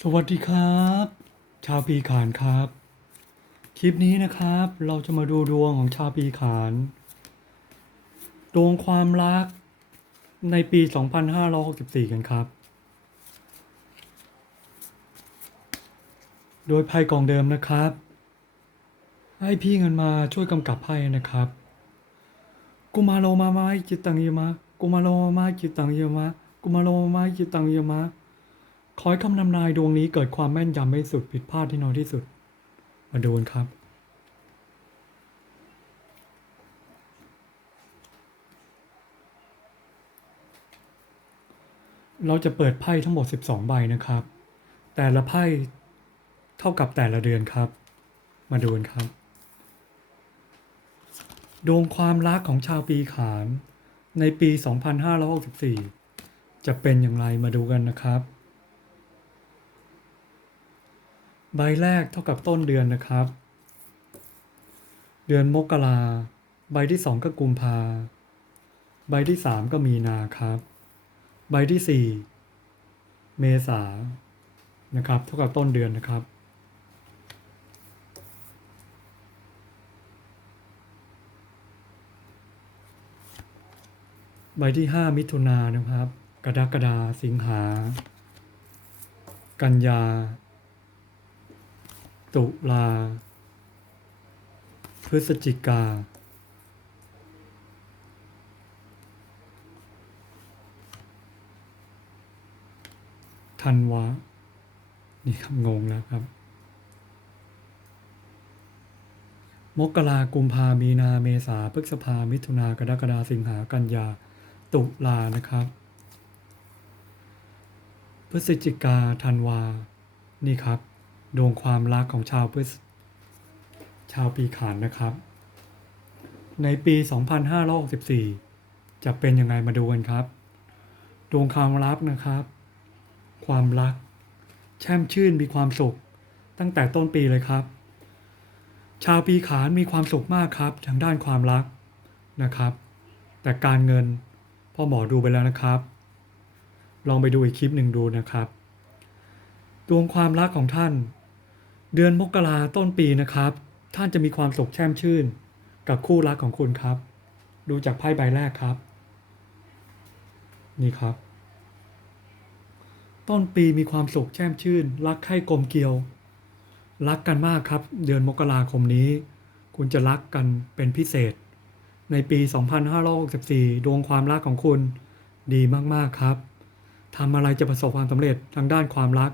สวัสดีครับ ชาวปีขานครับ คลิปนี้นะครับ เราจะมาดูดวงของชาวปีขานดวงความรักในปี 2564 กันครับ โดยไพ่กองเดิมนะครับ ให้พี่เงินมาช่วยกำกับไพ่นะครับ กุมาโลมาไม้จิตตังเยมะกุมาโลมาไม้จิตตังเยมะกุมาโลมาไม้จิตตังเยมะ ขอให้คำนำนายดวงนี้เกิดความแม่นยำไม่สุดผิดพลาดที่น้อยที่สุด มาดูกันครับเราจะเปิดไพ่ทั้งหมด 12 ใบนะครับ แต่ละไพ่เท่ากับแต่ละเดือนครับ มาดูกันครับ ดวงความรักของชาวปีขานในปี 2564 จะเป็นอย่างไรมาดูกันนะครับ ใบแรกเท่ากับต้นเดือนนะครับ เดือนมกราใบที่สองก็กุมภาใบที่สามก็มีนาครับ ใบที่สี่เมษานะครับ เท่ากับต้นเดือนนะครับ ใบที่ห้ามิถุนานนะครับ กรกฎาสิงหา กันยา ตุลา พฤศจิกา ธันวา นี่ครับงงแล้วครับ มกรากุมภามีนาเมษาพฤษภามิถุนากรกฎาสิงหากันยา ตุลานะครับ พฤศจิกาธันวา นี่ครับ ดวงความรักของชาวพฤษชาวปีขานนะครับ ในปี 2564 จะเป็นยังไงมาดูกันครับ ดวงความรักนะครับ ความรัก แช่มชื่นมีความสุข ตั้งแต่ต้นปีเลยครับ ชาวปีขานมีความสุขมากครับทางด้านความรักนะครับ แต่การเงินพ่อหมอดูไปแล้วนะครับ ลองไปดูอีกคลิปหนึ่งดูนะครับ ดวงความรักของท่าน เดือนมกราต้นปีนะครับ ท่านจะมีความสุขแช่มชื่น กับคู่รักของคุณครับ ดูจากไพ่ใบแรกครับ นี่ครับ ต้นปีมีความสุขแช่มชื่น รักใคร่กลมเกลียว รักกันมากครับ เดือนมกราคมนี้ คุณจะรักกันเป็นพิเศษ ในปี 2564 ดวงความรักของคุณดีมากๆครับทำอะไรจะประสบความสำเร็จทางด้านความรัก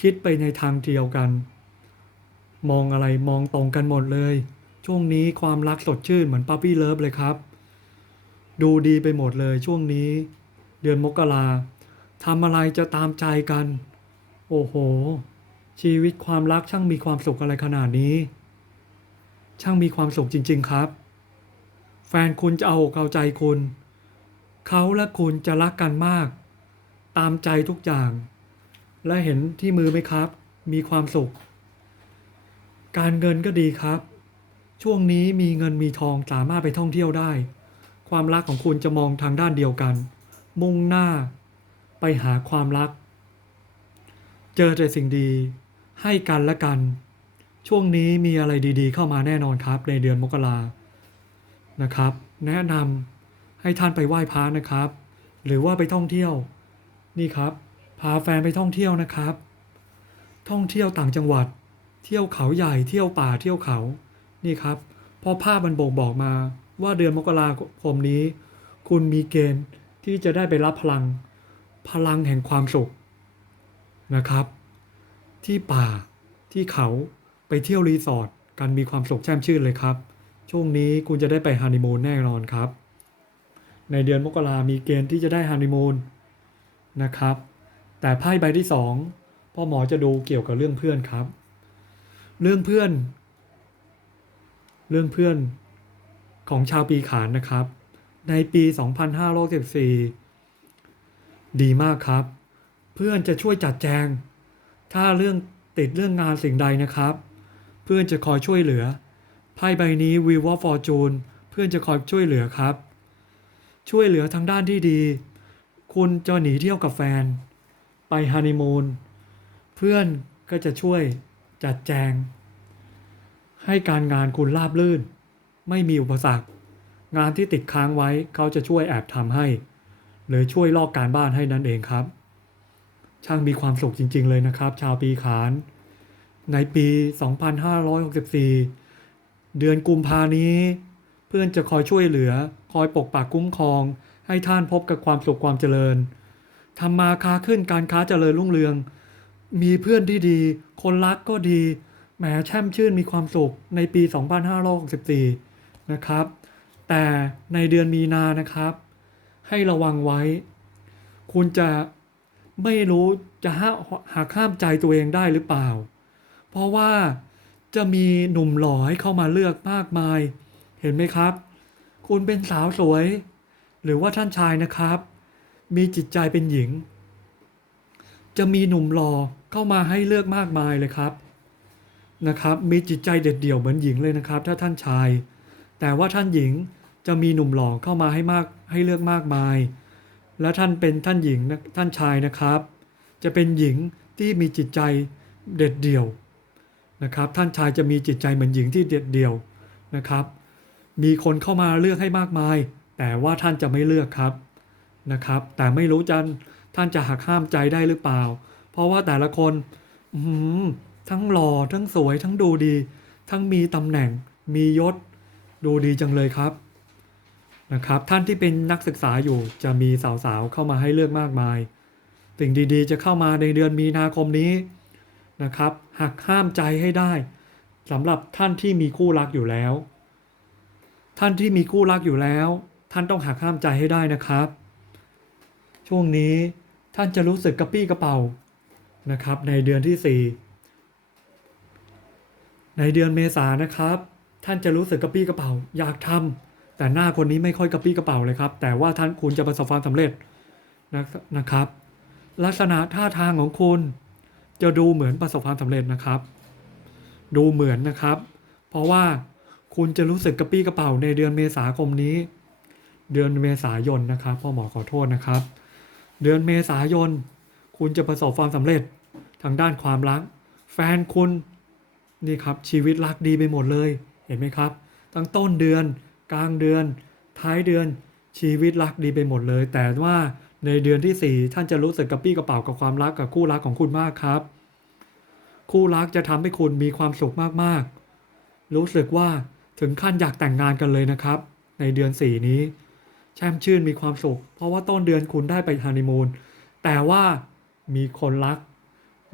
คิดไปในทางเดียวกัน มองอะไรมองตรงกันหมดเลย ช่วงนี้ความรักสดชื่นเหมือนปั๊ปปี้เลิฟเลยครับ ดูดีไปหมดเลยช่วงนี้ เดือนมกราทำอะไรจะตามใจกัน โอ้โห ชีวิตความรักช่างมีความสุขอะไรขนาดนี้ ช่างมีความสุขจริง ๆครับ แฟนคุณจะเอาอกเอาใจคุณ เขาและคุณจะรักกันมาก ตามใจทุกอย่าง และเห็นที่มือไหมครับ มีความสุข การเงินก็ดีครับ ช่วงนี้มีเงินมีทองสามารถไปท่องเที่ยวได้ ความรักของคุณจะมองทางด้านเดียวกัน มุ่งหน้า ไปหาความรัก เจอแต่สิ่งดี ให้กันและกัน ช่วงนี้มีอะไรดีๆ เข้ามาแน่นอนครับ ในเดือนมกรานะครับ แนะนำให้ท่านไปไหว้พระนะครับ หรือว่าไปท่องเที่ยว นี่ครับ พาแฟนไปท่องเที่ยวนะครับ ท่องเที่ยวต่างจังหวัด เที่ยวเขาใหญ่เที่ยวป่าเที่ยวเขานี่ครับพราะภาพมันบ่งบอกมาว่าเดือนมกราคมนี้ คุณมีเกณฑ์ที่จะได้ไปรับพลัง พลังแห่งความสุขนะครับ ที่ป่าที่เขาไปเที่ยวรีสอร์ทกันมีความสุขแช่มชื่นเลยครับ ช่วงนี้คุณจะได้ไปฮันนีมูนแน่นอนครับ ในเดือนมกรามีเกณฑ์ที่จะได้ฮันนีมูนนะครับ แต่ไพ่ใบที่สองพ่อหมอจะดูเกี่ยวกับเรื่องเพื่อนครับ เรื่องเพื่อน เรื่องเพื่อนของชาวปีขานนะครับ ในปี 2514ดีมากครับ เพื่อนจะช่วยจัดแจง ถ้าเรื่องติดเรื่องงานสิ่งใดนะครับ เพื่อนจะคอยช่วยเหลือ ไพ่ใบนี้วีวอฟอร์จูนเพื่อนจะคอยช่วยเหลือครับ ช่วยเหลือทางด้านที่ดี คุณจะหนีเที่ยวกับแฟน ไปฮันนีมูนเพื่อนก็จะช่วย จัดแจง ให้การงานคุณราบรื่น ไม่มีอุปสรรค งานที่ติดค้างไว้เขาจะช่วยแอบทำให้ หรือช่วยลอกการบ้านให้นั่นเองครับ ช่างมีความสุขจริง ๆ เลยนะครับ ชาวปีขาน ในปี 2564 เดือนกุมภานี้ เพื่อนจะคอยช่วยเหลือ คอยปกปักคุ้มครอง ให้ท่านพบกับความสุขความเจริญทำมาค้าขึ้นการค้าเจริญรุ่งเรือง มีเพื่อนที่ดี คนรักก็ดี แหมแช่มชื่นมีความสุขในปี 2564 นะครับ แต่ในเดือนมีนานะครับ ให้ระวังไว้ คุณจะไม่รู้จะห้าหากห้ามใจตัวเองได้หรือเปล่า เพราะว่าจะมีหนุ่มหล่อให้เข้ามาเลือกมากมาย เห็นไหมครับ คุณเป็นสาวสวย หรือว่าท่านชายนะครับ มีจิตใจเป็นหญิง จะมีหนุ่มหล่อเข้ามาให้เลือกมากมายเลยครับนะครับ มีจิตใจเด็ดเดี่ยวเหมือนหญิงเลยนะครับ ถ้าท่านชาย แต่ว่าท่านหญิงจะมีหนุ่มหล่อเข้ามาให้มากให้เลือกมากมาย และท่านเป็นท่านหญิงท่านชายนะครับ จะเป็นหญิงที่มีจิตใจเด็ดเดี่ยวนะครับ ท่านชายจะมีจิตใจเหมือนหญิงที่เด็ดเดี่ยวนะครับ มีคนเข้ามาเลือกให้มากมาย แต่ว่าท่านจะไม่เลือกครับนะครับ แต่ไม่รู้จะ ท่านจะหักห้ามใจได้หรือเปล่า เพราะว่าแต่ละคนทั้งหล่อทั้งสวยทั้งดูดี ทั้งมีตำแหน่ง มียศ ดูดีจังเลยครับนะครับ ท่านที่เป็นนักศึกษาอยู่จะมีสาวๆเข้ามาให้เลือกมากมาย สิ่งดีๆ จะเข้ามาในเดือนมีนาคมนี้นะครับหักห้ามใจให้ได้สำหรับท่านที่มีคู่รักอยู่แล้ว ท่านที่มีคู่รักอยู่แล้ว ท่านต้องหักห้ามใจให้ได้นะครับ ช่วงนี้ ท่านจะรู้สึกกระปี้กระเป๋านะครับ ในเดือนที่ 4 ในเดือนเมษายนนะครับ ท่านจะรู้สึกกระปี้กระเป๋า อยากทำแต่หน้าคนนี้ไม่ค่อยกระปี้กระเป๋าเลยครับ แต่ว่าท่านคุณจะประสบความสำเร็จนะนะครับ ลักษณะท่าทางของคุณจะดูเหมือนประสบความสำเร็จนะครับ ดูเหมือนนะครับ เพราะว่าคุณจะรู้สึกกระปี้กระเป๋าในเดือนเมษาคมนี้ เดือนเมษายนนะครับพ่อหมอขอโทษนะครับ เดือนเมษายน คุณจะประสบความสำเร็จทางด้านความรัก แฟนคุณนี่ครับชีวิตรักดีไปหมดเลย เห็นไหมครับ ตั้งต้นเดือน กลางเดือน ท้ายเดือนชีวิตรักดีไปหมดเลย แต่ว่าในเดือนที่ 4 ท่านจะรู้สึกกระปี้กระเป๋ากับความรักกับคู่รักของคุณมากครับ คู่รักจะทำให้คุณมีความสุขมากๆ รู้สึกว่าถึงขั้นอยากแต่งงานกันเลยนะครับ ในเดือน 4 นี้ แช่มชื่นมีความสุข เพราะว่าต้นเดือนคุณได้ไปฮันนีมูนแต่ว่ามีคนรัก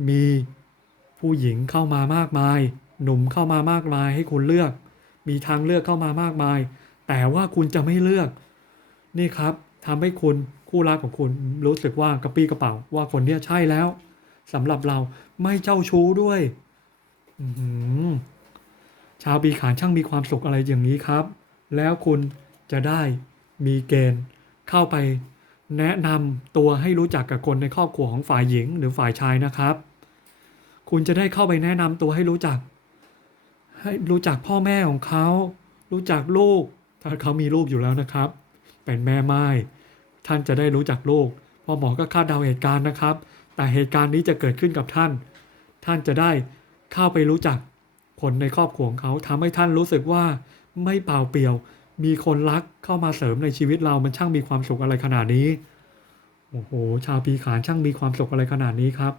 มีผู้หญิงเข้ามามากมาย หนุ่มเข้ามามากมายให้คุณเลือก มีทางเลือกเข้ามามากมาย แต่ว่าคุณจะไม่เลือก นี่ครับทำให้คุณคู่รักของคุณรู้สึกว่ากระปี้กระเป๋าว่าคนเนี้ยใช่แล้วสำหรับเราไม่เจ้าชู้ด้วยอือหือชาวปีขานช่างมีความสุขอะไรอย่างนี้ครับ แล้วคุณจะได้ มีเกณฑ์เข้าไปแนะนำตัวให้รู้จักกับคนในครอบครัวของฝ่ายหญิงหรือฝ่ายชายนะครับ คุณจะได้เข้าไปแนะนำตัวให้รู้จัก ให้รู้จักพ่อแม่ของเขา รู้จักลูก ถ้าเขามีลูกอยู่แล้วนะครับ เป็นแม่ไม้ท่านจะได้รู้จักลูกพ่อหมอก็คาดเดาเหตุการณ์นะครับ แต่เหตุการณ์นี้จะเกิดขึ้นกับท่าน ท่านจะได้เข้าไปรู้จักคนในครอบครัวของเขาทำให้ท่านรู้สึกว่าไม่เปล่าเปลี่ยว มีคนรักเข้ามาเสริมในชีวิตเรามันช่างมีความสุขอะไรขนาดนี้ โอ้โห ชาวปีขานช่างมีความสุขอะไรขนาดนี้ครับ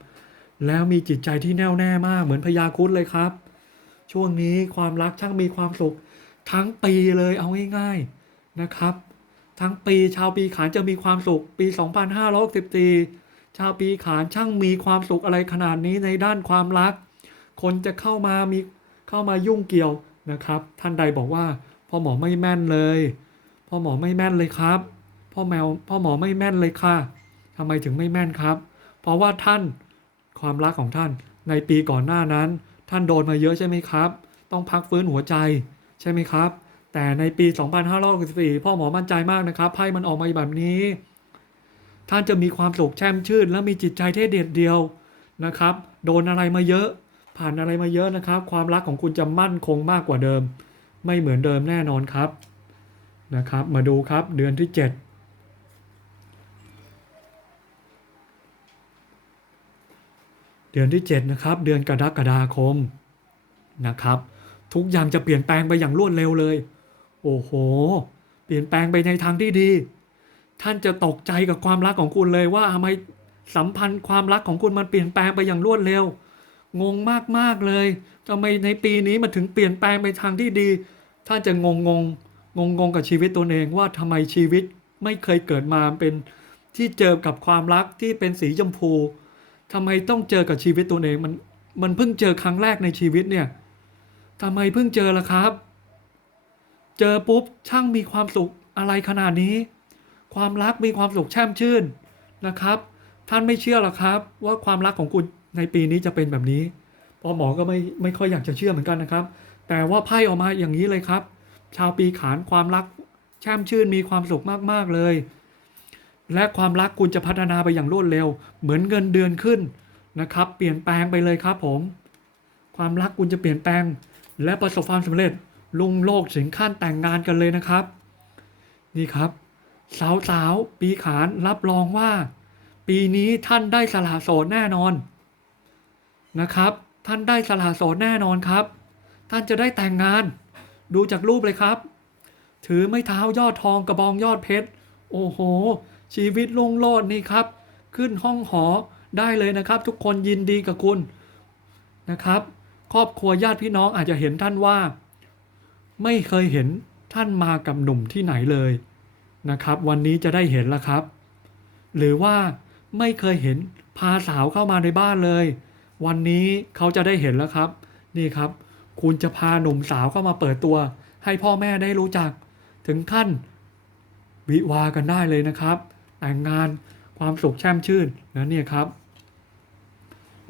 แล้วมีจิตใจที่แน่วแน่มากเหมือนพญาคุดเลยครับ ช่วงนี้ความรักช่างมีความสุข ทั้งปีเลยเอาง่ายๆนะครับ ทั้งปีชาวปีขานจะมีความสุขปี 2564ชาวปีขานช่างมีความสุขอะไรขนาดนี้ในด้านความรัก คนจะเข้ามามีเข้ามายุ่งเกี่ยวนะครับ ท่านใดบอกว่า พ่อหมอไม่แม่นเลย พ่อหมอไม่แม่นเลยครับ พ่อแมวพ่อหมอไม่แม่นเลยค่ะทำไมถึงไม่แม่นครับ เพราะว่าท่านความรักของท่านในปีก่อนหน้านั้น ท่านโดนมาเยอะใช่ไหมครับ ต้องพักฟื้นหัวใจใช่ไหมครับ แต่ในปี 2564พ่อหมอมั่นใจมากนะครับไพ่มันออกมาแบบนี้ ท่านจะมีความสุขแช่มชื่น และมีจิตใจที่เด็ดเดียวนะครับ โดนอะไรมาเยอะ ผ่านอะไรมาเยอะนะครับ ความรักของคุณจะมั่นคงมากกว่าเดิม ไม่เหมือนเดิมแน่นอนครับนะครับ มาดูครับเดือนที่ 7 เดือนที่ 7 นะครับ เดือนกรกฎาคมนะครับ ทุกอย่างจะเปลี่ยนแปลงไปอย่างรวดเร็วเลย โอ้โห เปลี่ยนแปลงไปในทางที่ดี ท่านจะตกใจกับความรักของคุณเลยว่าทำไมสัมพันธ์ความรักของคุณมันเปลี่ยนแปลงไปอย่างรวดเร็ว งงมากมากเลยทำไมในปีนี้มันถึงเปลี่ยนแปลงไปทางที่ดี ท่านจะงงงงงงงกับชีวิตตนเองว่าทำไมชีวิตไม่เคยเกิดมาเป็นที่เจอกับความรักที่เป็นสีชมพูทำไมต้องเจอกับชีวิตตนเองมันมันเพิ่งเจอครั้งแรกในชีวิตเนี่ยทำไมเพิ่งเจอล่ะครับ เจอปุ๊บช่างมีความสุขอะไรขนาดนี้ ความรักมีความสุขแช่มชื่นนะครับ ท่านไม่เชื่อหรอครับ ว่าความรักของคุณ ในปีนี้จะเป็นแบบนี้พอหมอก็ไม่ไม่ค่อยอยากจะเชื่อเหมือนกันนะครับ แต่ว่าไพ่ออกมาอย่างนี้เลยครับ ชาวปีขานความรักแช่มชื่นมีความสุขมากๆเลย และความรักคุณจะพัฒนาไปอย่างรวดเร็ว เหมือนเงินเดือนขึ้นนะครับ เปลี่ยนแปลงไปเลยครับผม ความรักคุณจะเปลี่ยนแปลง และประสบความสำเร็จลุงโลกถึงขั้นแต่งงานกันเลยนะครับ นี่ครับ สาวสาวๆปีขานรับรองว่า ปีนี้ท่านได้สละโสดแน่นอน นะครับ ท่านได้สละโสดแน่นอนครับ ท่านจะได้แต่งงาน ดูจากรูปเลยครับ ถือไม้เท้ายอดทองกระบองยอดเพชร โอ้โห ชีวิตลุ่งโลดนี่ครับ ขึ้นห้องหอได้เลยนะครับ ทุกคนยินดีกับคุณนะครับ ครอบครัวญาติพี่น้องอาจจะเห็นท่านว่า ไม่เคยเห็นท่านมากับหนุ่มที่ไหนเลยนะครับ วันนี้จะได้เห็นแล้วครับ หรือว่าไม่เคยเห็นพาสาวเข้ามาในบ้านเลย วันนี้เขาจะได้เห็นแล้วครับ นี่ครับ คุณจะพาหนุ่มสาวเข้ามาเปิดตัว ให้พ่อแม่ได้รู้จัก ถึงขั้น วิวากันได้เลยนะครับ แต่งงานความสุขแช่มชื่นนะเนี่ยครับ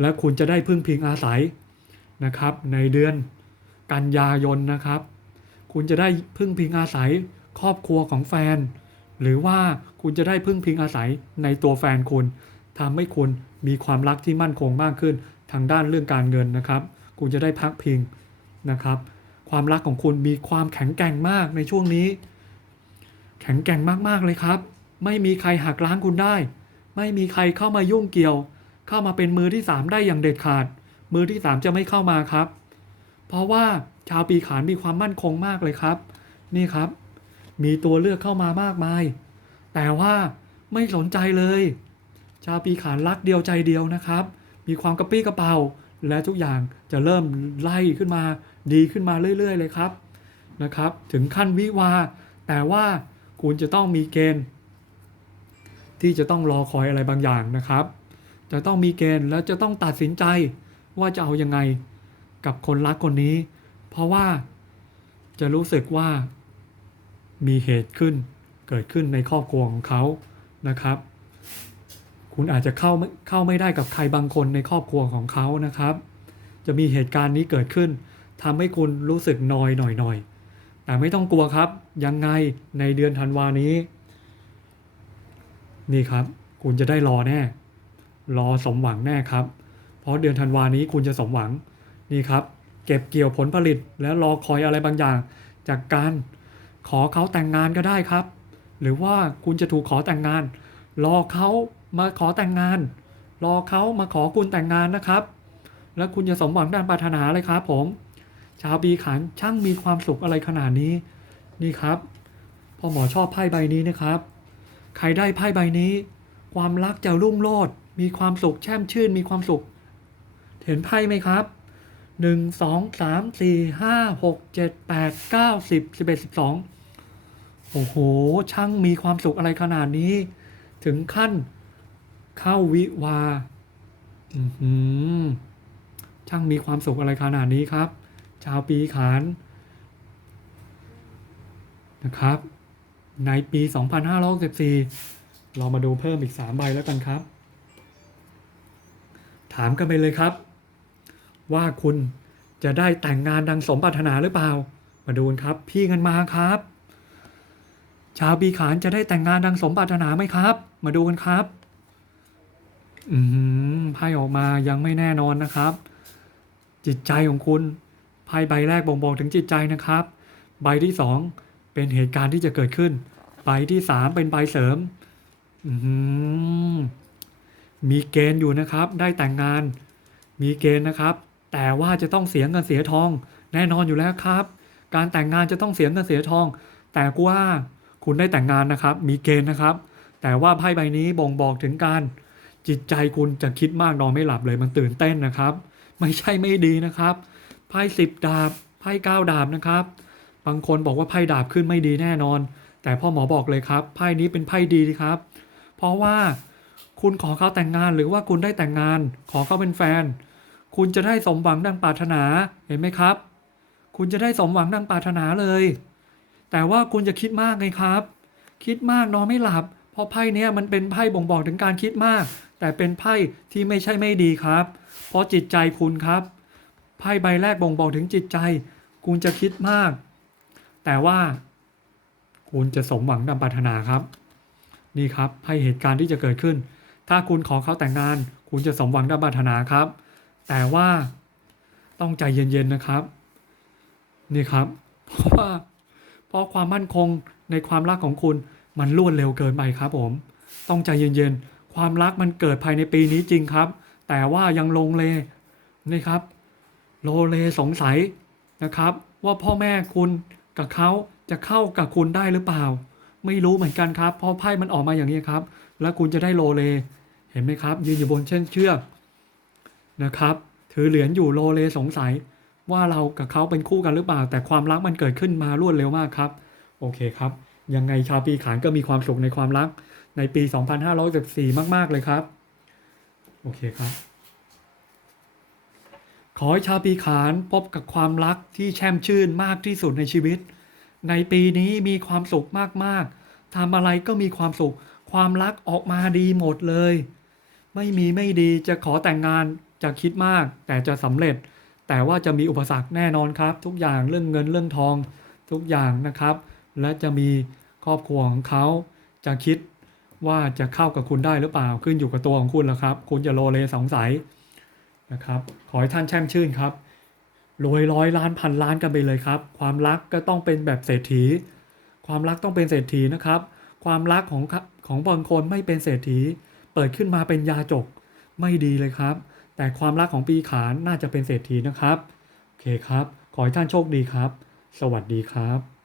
และคุณจะได้พึ่งพิงอาศัยนะครับ ในเดือนกันยายนนะครับ คุณจะได้พึ่งพิงอาศัยครอบครัวของแฟน หรือว่าคุณจะได้พึ่งพิงอาศัยในตัวแฟนคุณทำให้คุณมีความรักที่มั่นคงมากขึ้น ทางด้านเรื่องการเงินนะครับ คุณจะได้พักพิงนะครับ ความรักของคุณมีความแข็งแกร่งมากในช่วงนี้ แข็งแกร่งมากๆเลยครับ ไม่มีใครหักล้างคุณได้ ไม่มีใครเข้ามายุ่งเกี่ยว เข้ามาเป็นมือที่สามได้อย่างเด็ดขาด มือที่สามจะไม่เข้ามาครับ เพราะว่าชาวปีขานมีความมั่นคงมากเลยครับ นี่ครับ มีตัวเลือกเข้ามามากมาย แต่ว่าไม่สนใจเลย ชาวปีขานรักเดียวใจเดียวนะครับ มีความกระปี้กระเป๋าและทุกอย่างจะเริ่มไล่ขึ้นมา ดีขึ้นมาเรื่อย ๆ เลยครับนะครับ ถึงขั้นวิวา แต่ว่าคุณจะต้องมีเกณฑ์ ที่จะต้องรอคอยอะไรบางอย่างนะครับ จะต้องมีเกณฑ์แล้วจะต้องตัดสินใจว่าจะเอายังไงกับคนรักคนนี้ เพราะว่าจะรู้สึกว่ามีเหตุขึ้นเกิดขึ้นในครอบครัวของเขานะครับ คุณอาจจะเข้าไม่เข้าไม่ได้กับใครบางคนในครอบครัวของเขานะครับ จะมีเหตุการณ์นี้เกิดขึ้นทำให้คุณรู้สึกนอยหน่อยๆแต่ไม่ต้องกลัวครับ ยังไงในเดือนธันวานี้ นี่ครับ คุณจะได้รอแน่ รอสมหวังแน่ครับ เพราะเดือนธันวานี้คุณจะสมหวังนี่ครับ เก็บเกี่ยวผลผลิตและรอคอยอะไรบางอย่าง จากการขอเขาแต่งงานก็ได้ครับ หรือว่าคุณจะถูกขอแต่งงาน รอเขา มาขอแต่งงาน รอเขามาขอคุณแต่งงานนะครับ แล้วคุณจะสมหวังดังปรารถนาเลยครับผม ชาวปีขานช่างมีความสุขอะไรขนาดนี้ นี่ครับพ่อหมอชอบไพ่ใบนี้นะครับ ใครได้ไพ่ใบนี้ ความรักจะรุ่งโรจน์มีความสุขแช่มชื่นมีความสุข เห็นไพ่ไหมครับหนึ่งสองสามสี่ห้าหกเจ็ดแปดเก้าสิบสิบเอ็ดสิบสองโอ้โห ช่างมีความสุขอะไรขนาดนี้ ถึงขั้น เข้าวิวาช่างมีความสุขอะไรขนาดนี้ครับ ชาวปีขานนะครับ ในปี 2564เรามาดูเพิ่มอีก 3 ใบแล้วกันครับ ถามกันไปเลยครับ ว่าคุณจะได้แต่งงานดังสมปรารถนาหรือเปล่า มาดูกันครับ พี่เงินมาครับ ชาวปีขานจะได้แต่งงานดังสมปรารถนาไหมครับ มาดูกันครับ อืมไพ่ออกมายังไม่แน่นอนนะครับ จิตใจของคุณไพ่ใบแรกบ่งบอกถึงจิตใจนะครับ ใบที่สองเป็นเหตุการณ์ที่จะเกิดขึ้น ใบที่สามเป็นใบเสริมอืมมีเกณฑ์อยู่นะครับ ได้แต่งงาน มีเกณฑ์นะครับ แต่ว่าจะต้องเสียเงินเสียทอง แน่นอนอยู่แล้วครับ การแต่งงานจะต้องเสียเงินเสียทอง แต่กูว่าคุณได้แต่งงานนะครับ มีเกณฑ์นะครับ แต่ว่าไพ่ใบนี้บ่งบอกถึงการ จิตใจคุณจะคิดมากนอนไม่หลับเลยมันตื่นเต้นนะครับ ไม่ใช่ไม่ดีนะครับ ไพ่สิบดาบ ไพ่เก้าดาบนะครับ บางคนบอกว่าไพ่ดาบขึ้นไม่ดีแน่นอน แต่พ่อหมอบอกเลยครับไพ่นี้เป็นไพ่ดีครับ เพราะว่าคุณขอเขาแต่งงานหรือว่าคุณได้แต่งงาน ขอเขาเป็นแฟน คุณจะได้สมหวังดังปรารถนาเห็นไหมครับ คุณจะได้สมหวังดังปรารถนาเลย แต่ว่าคุณจะคิดมากไงครับ คิดมากนอนไม่หลับ เพราะไพ่เนี้ยมันเป็นไพ่บ่งบอกถึงการคิดมาก แต่เป็นไพ่ที่ไม่ใช่ไม่ดีครับ เพราะจิตใจคุณครับ ไพ่ใบแรกบ่งบอกถึงจิตใจ คุณจะคิดมาก แต่ว่า คุณจะสมหวังดังปรารถนาครับ นี่ครับไพ่เหตุการณ์ที่จะเกิดขึ้น ถ้าคุณขอเขาแต่งงาน คุณจะสมหวังดังปรารถนาครับ แต่ว่าต้องใจเย็นๆนะครับ นี่ครับ เพราะว่าเพราะความมั่นคงในความรักของคุณมันรวดเร็วเกินไปครับผม ต้องใจเย็นๆ ความรักมันเกิดภายในปีนี้จริงครับ แต่ว่ายังลงเลนี่ครับ โลเลสงสัยนะครับ ว่าพ่อแม่คุณกับเขาจะเข้ากับคุณได้หรือเปล่า ไม่รู้เหมือนกันครับเพราะไพ่มันออกมาอย่างนี้ครับ แล้วคุณจะได้โลเลเห็นไหมครับ ยืนอยู่บนเช่นเชือกนะครับ ถือเหรียญอยู่โลเลสงสัย ว่าเรากับเขาเป็นคู่กันหรือเปล่า แต่ความรักมันเกิดขึ้นมารวดเร็วมากครับ โอเคครับ ยังไงชาวปีขานก็มีความสุขในความรัก ในปี 2514มาก ๆ เลยครับ โอเคครับ ขอให้ชาวปีขานพบกับความรักที่แช่มชื่นมากที่สุดในชีวิต ในปีนี้มีความสุขมาก ๆทำอะไรก็มีความสุข ความรักออกมาดีหมดเลย ไม่มีไม่ดีจะขอแต่งงานจะคิดมาก แต่จะสำเร็จ แต่ว่าจะมีอุปสรรคแน่นอนครับ ทุกอย่างเรื่องเงินเรื่องทอง ทุกอย่างนะครับ และจะมีครอบครัวของเขาจะคิด ว่าจะเข้ากับคุณได้หรือเปล่าขึ้นอยู่กับตัวของคุณแล้วครับ คุณจะโลเลสงสัยนะครับ ขอให้ท่านแช่มชื่นครับรวยร้อยล้านพันล้านกันไปเลยครับ ความรักก็ต้องเป็นแบบเศรษฐี ความรักต้องเป็นเศรษฐีนะครับ ความรักของของบางคนไม่เป็นเศรษฐี เปิดขึ้นมาเป็นยาจกไม่ดีเลยครับ แต่ความรักของปีขานน่าจะเป็นเศรษฐีนะครับโอเคครับ ขอให้ท่านโชคดีครับ สวัสดีครับ